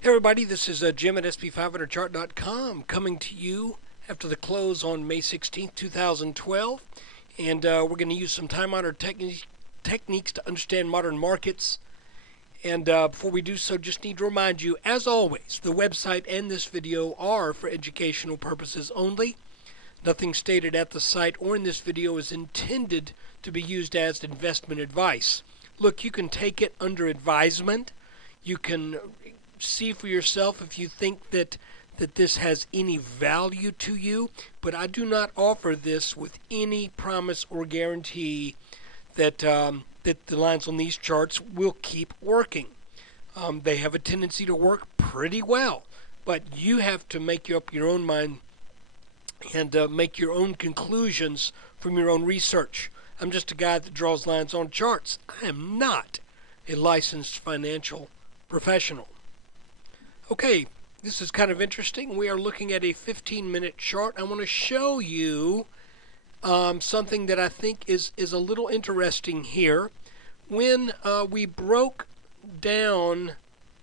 Hey everybody, this is Jim at SP500chart.com coming to you after the close on May 16th, 2012. And we're going to use some time-honored techniques to understand modern markets. And before we do so, just need to remind you, as always, the website and this video are for educational purposes only. Nothing stated at the site or in this video is intended to be used as investment advice. Look, you can take it under advisement. You can see for yourself if you think that this has any value to you, but I do not offer this with any promise or guarantee that that the lines on these charts will keep working. They have a tendency to work pretty well, but you have to make up your own mind and make your own conclusions from your own research. I'm just a guy that draws lines on charts. I am not a licensed financial professional. Okay, this is kind of interesting. We are looking at a 15-minute chart. I want to show you something that I think is a little interesting here. When we broke down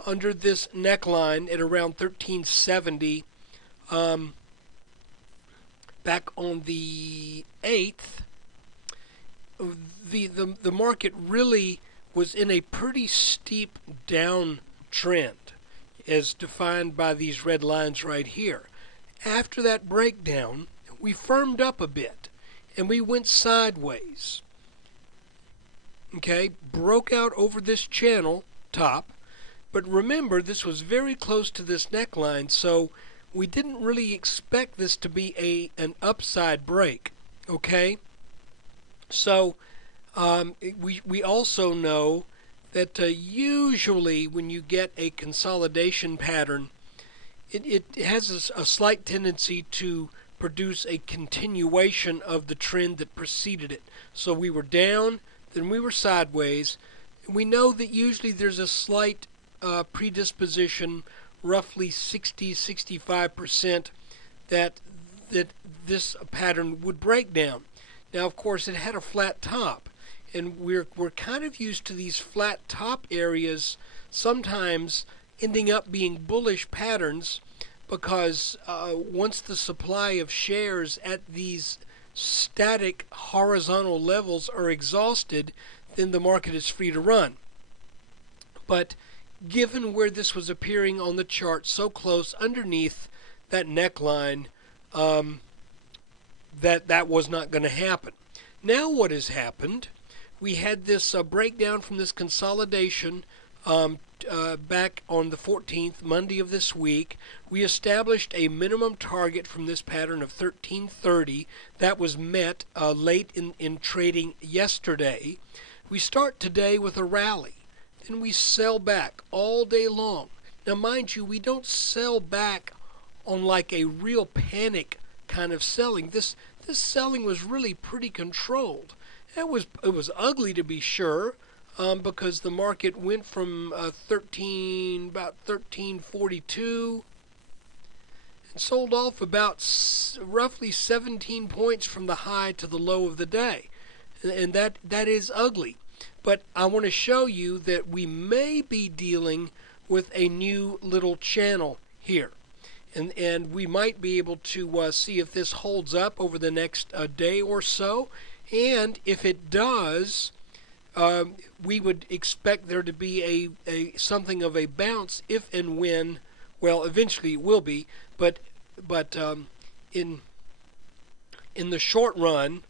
under this neckline at around 1370 back on the 8th, the market really was in a pretty steep downtrend, as defined by these red lines right here. After that breakdown, we firmed up a bit, and we went sideways. Okay, broke out over this channel top, but remember, this was very close to this neckline, so we didn't really expect this to be an upside break. Okay, so we also know that usually when you get a consolidation pattern, it has a slight tendency to produce a continuation of the trend that preceded it. So we were down, then we were sideways. And we know that usually there's a slight predisposition, roughly 60-65%, that this pattern would break down. Now, of course, it had a flat top. And we're kind of used to these flat top areas sometimes ending up being bullish patterns, because once the supply of shares at these static horizontal levels are exhausted, then the market is free to run. But given where this was appearing on the chart so close underneath that neckline, that was not going to happen. Now what has happened? We had this breakdown from this consolidation back on the 14th, Monday of this week. We established a minimum target from this pattern of 1330. That was met late in trading yesterday. We start today with a rally. Then we sell back all day long. Now, mind you, we don't sell back on like a real panic kind of selling. This selling was really pretty controlled. It was ugly, to be sure, because the market went from about 1342 and sold off about roughly 17 points from the high to the low of the day, and that is ugly. But I want to show you that we may be dealing with a new little channel here, and we might be able to see if this holds up over the next day or so. And if it does, we would expect there to be a something of a bounce if and when, well, eventually it will be, but in the short run,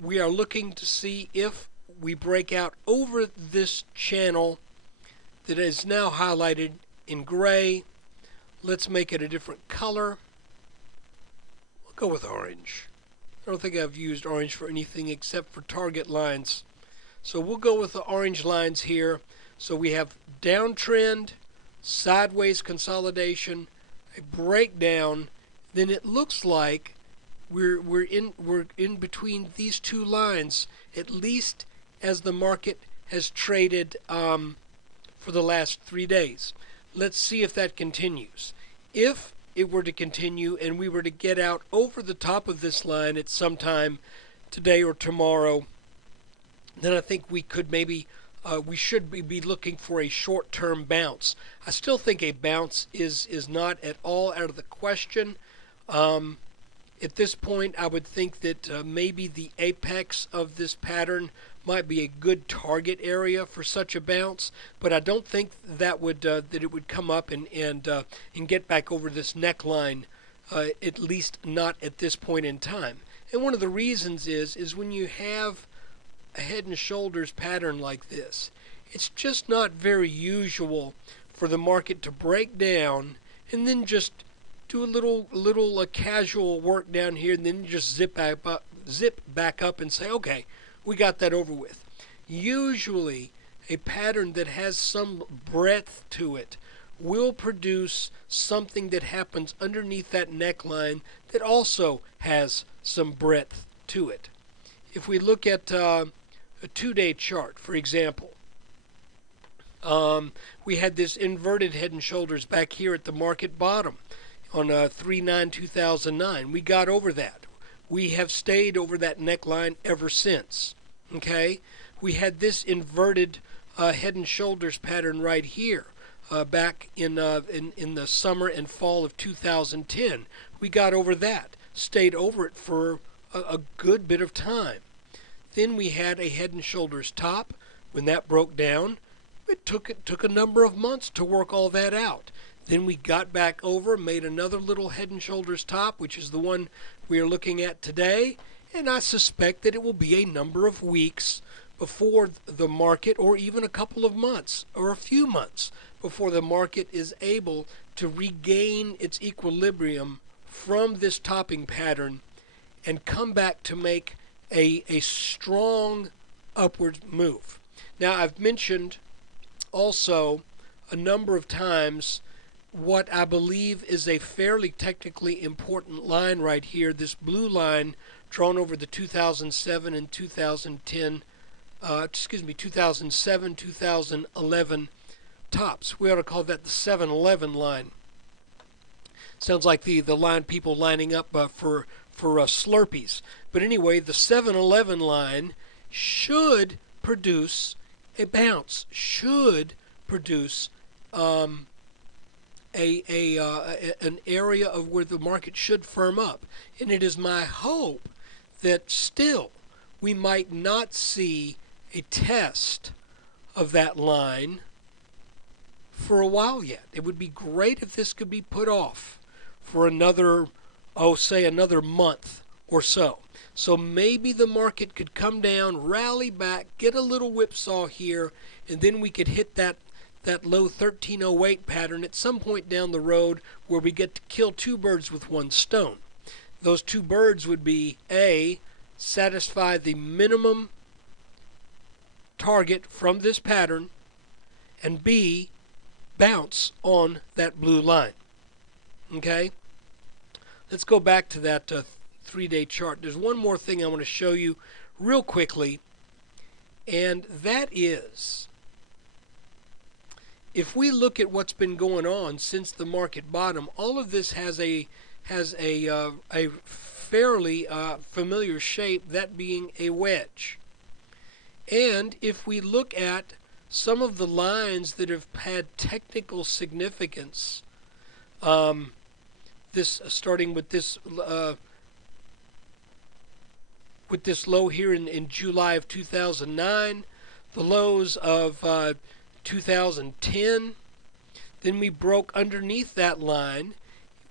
we are looking to see if we break out over this channel that is now highlighted in gray. Let's make it a different color. We'll go with orange. I don't think I've used orange for anything except for target lines. So we'll go with the orange lines here. So we have downtrend, sideways consolidation, a breakdown. Then it looks like we're in between these two lines, at least as the market has traded for the last 3 days. Let's see if that continues. If it were to continue and we were to get out over the top of this line at some time today or tomorrow, then I think we could maybe we should be looking for a short-term bounce. I still think a bounce is not at all out of the question. At this point, I would think that maybe the apex of this pattern might be a good target area for such a bounce, but I don't think that would that it would come up and get back over this neckline, at least not at this point in time. And one of the reasons is when you have a head and shoulders pattern like this, it's just not very usual for the market to break down and then just do a little casual work down here, and then just zip back up and say, okay, we got that over with. Usually, a pattern that has some breadth to it will produce something that happens underneath that neckline that also has some breadth to it. If we look at a 2-day chart, for example, we had this inverted head and shoulders back here at the market bottom on 3/9/2009. We got over that. We have stayed over that neckline ever since. Okay, we had this inverted head and shoulders pattern right here back in the summer and fall of 2010. We got over that, stayed over it for a good bit of time. Then we had a head and shoulders top. When that broke down, it took a number of months to work all that out. Then we got back over, made another little head and shoulders top, which is the one we are looking at today. And I suspect that it will be a number of weeks before the market, or even a couple of months, or a few months, before the market is able to regain its equilibrium from this topping pattern and come back to make a strong upward move. Now, I've mentioned also a number of times what I believe is a fairly technically important line right here, this blue line drawn over the 2007 and 2010, 2007, 2011 tops. We ought to call that the 7-11 line. Sounds like the line people lining up for Slurpees. But anyway, the 7-11 line should produce a bounce, should produce an area of where the market should firm up. And it is my hope that still we might not see a test of that line for a while yet. It would be great if this could be put off for another, say another month or so. So maybe the market could come down, rally back, get a little whipsaw here, and then we could hit that low 1308 pattern at some point down the road where we get to kill two birds with one stone. Those two birds would be A, satisfy the minimum target from this pattern, and B, bounce on that blue line. Okay? Let's go back to that 3-day chart. There's one more thing I want to show you real quickly, and that is, if we look at what's been going on since the market bottom, all of this has a fairly familiar shape, that being a wedge. And if we look at some of the lines that have had technical significance, this starting with this low here in July of 2009, the lows of 2010, then we broke underneath that line.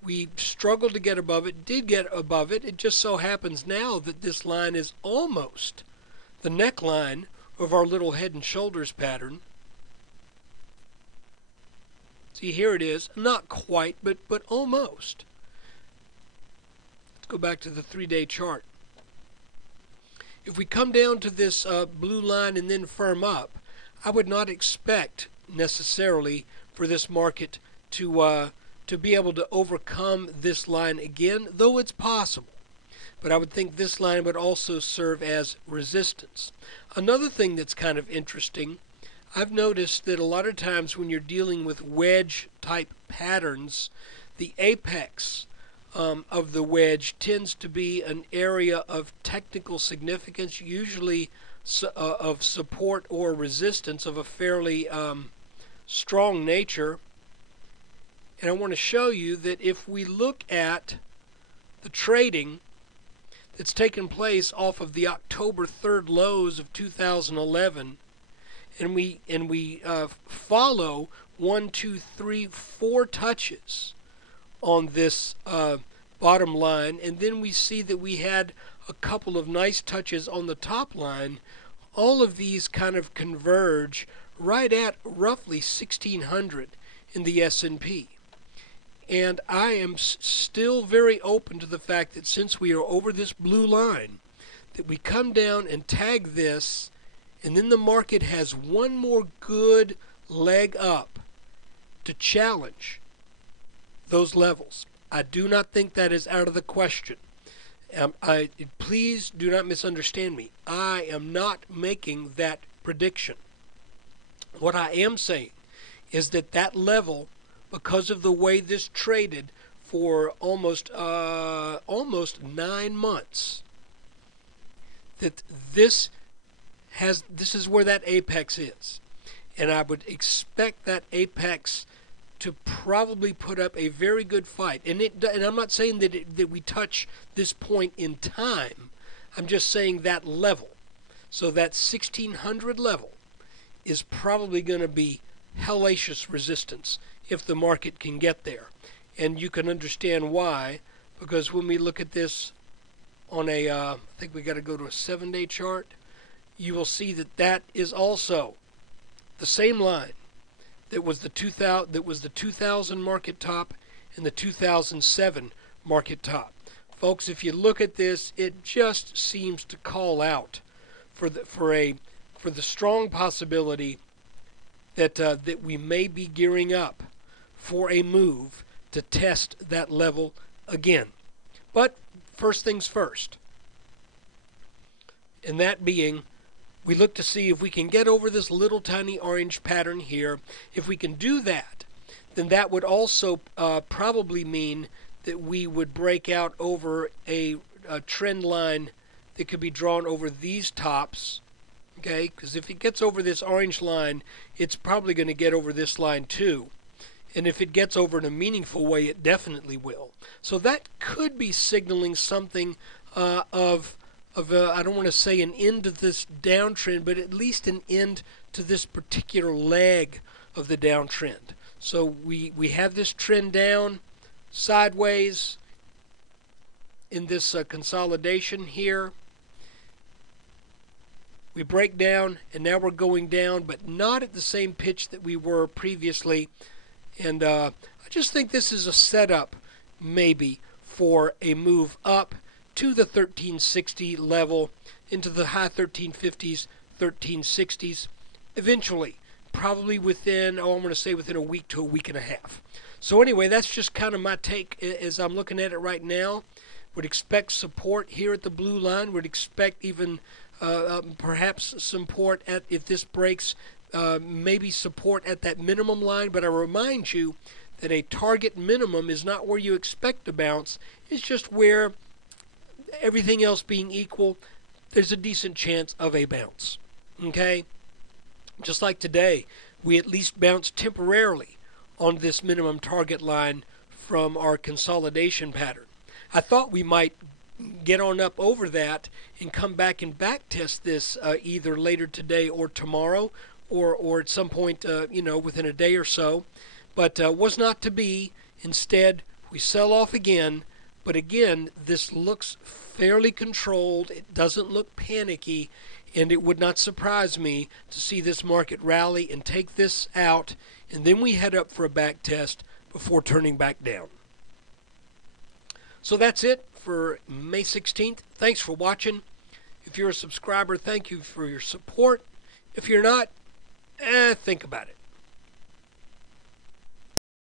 We struggled to get above it, did get above it. It just so happens now that this line is almost the neckline of our little head and shoulders pattern. See, here it is. Not quite, but almost. Let's go back to the 3-day chart. If we come down to this blue line and then firm up, I would not expect necessarily for this market to be able to overcome this line again, though it's possible. But I would think this line would also serve as resistance. Another thing that's kind of interesting, I've noticed that a lot of times when you're dealing with wedge type patterns, the apex of the wedge tends to be an area of technical significance, usually of support or resistance of a fairly strong nature. And I want to show you that if we look at the trading that's taken place off of the October 3rd lows of 2011, and we follow 1, 2, 3, 4 touches on this bottom line, and then we see that we had a couple of nice touches on the top line. All of these kind of converge right at roughly 1600 in the S&P. And I am still very open to the fact that since we are over this blue line, that we come down and tag this, and then the market has one more good leg up to challenge those levels. I do not think that is out of the question. Please do not misunderstand me. I am not making that prediction. What I am saying is that that level, because of the way this traded for almost 9 months, that this is where that apex is, and I would expect that apex to probably put up a very good fight. And I'm not saying that we touch this point in time. I'm just saying that level. So that 1600 level is probably going to be hellacious resistance if the market can get there. And you can understand why, because when we look at this on a, I think we got to go to a 7-day chart, you will see that that is also the same line that was the 2000 market top and the 2007 market top. Folks, if you look at this, it just seems to call out for the strong possibility that we may be gearing up for a move to test that level again. But first things first, and that being, we look to see if we can get over this little tiny orange pattern here. If we can do that, then that would also probably mean that we would break out over a trend line that could be drawn over these tops. Okay, because if it gets over this orange line, it's probably going to get over this line too. And if it gets over in a meaningful way, it definitely will. So that could be signaling something of I don't want to say an end to this downtrend, but at least an end to this particular leg of the downtrend. So we have this trend down sideways in this consolidation here. We break down, and now we're going down, but not at the same pitch that we were previously. And I just think this is a setup, maybe, for a move up to the 1360 level, into the high 1350s, 1360s, eventually, probably within, I'm going to say within a week to a week and a half. So anyway, that's just kind of my take as I'm looking at it right now. Would expect support here at the blue line. Would expect even perhaps support at, if this breaks, maybe support at that minimum line. But I remind you that a target minimum is not where you expect to bounce. It's just where, everything else being equal, there's a decent chance of a bounce. Okay? Just like today, we at least bounced temporarily on this minimum target line from our consolidation pattern. I thought we might get on up over that and come back and back test this either later today or tomorrow, or at some point within a day or so, but was not to be. Instead, we sell off again. But again, this looks fairly controlled. It doesn't look panicky, and it would not surprise me to see this market rally and take this out, and then we head up for a back test before turning back down. So that's it for May 16th. Thanks for watching. If you're a subscriber, thank you for your support. If you're not, think about it.